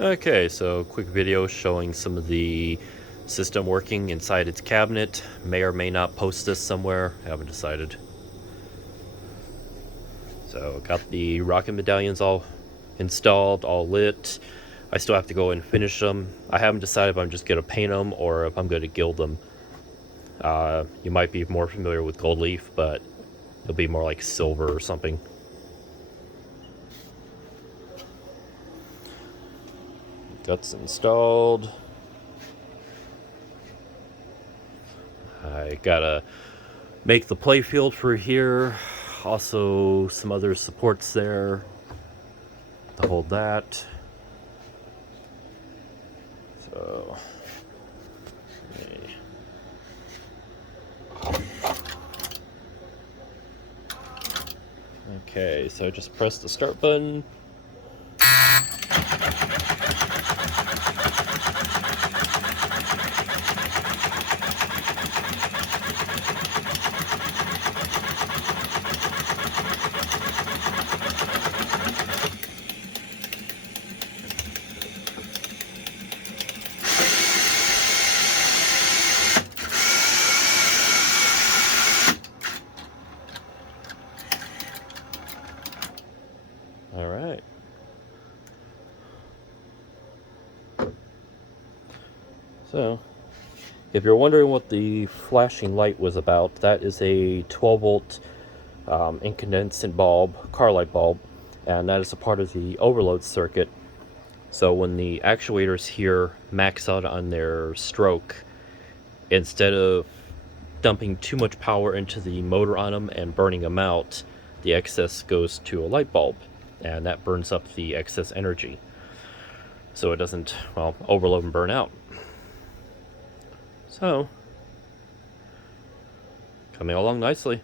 Okay, so quick video showing some of the system working inside its cabinet. May or may not post this somewhere, haven't decided. So got the rocket medallions all installed, all lit. I still have to go and finish them. I haven't decided if I'm just going to paint them or if I'm going to gild them. You might be more familiar with gold leaf, but it'll be more like silver or something. Guts installed. I gotta make the playfield for here. Also, some other supports there to hold that. So, okay, so I just press the start button. All right. So, if you're wondering what the flashing light was about, that is a 12 volt incandescent bulb, car light bulb, and that is a part of the overload circuit. So when the actuators here max out on their stroke, instead of dumping too much power into the motor on them and burning them out, the excess goes to a light bulb, and that burns up the excess energy. So it doesn't, well, overload and burn out. So, coming along nicely.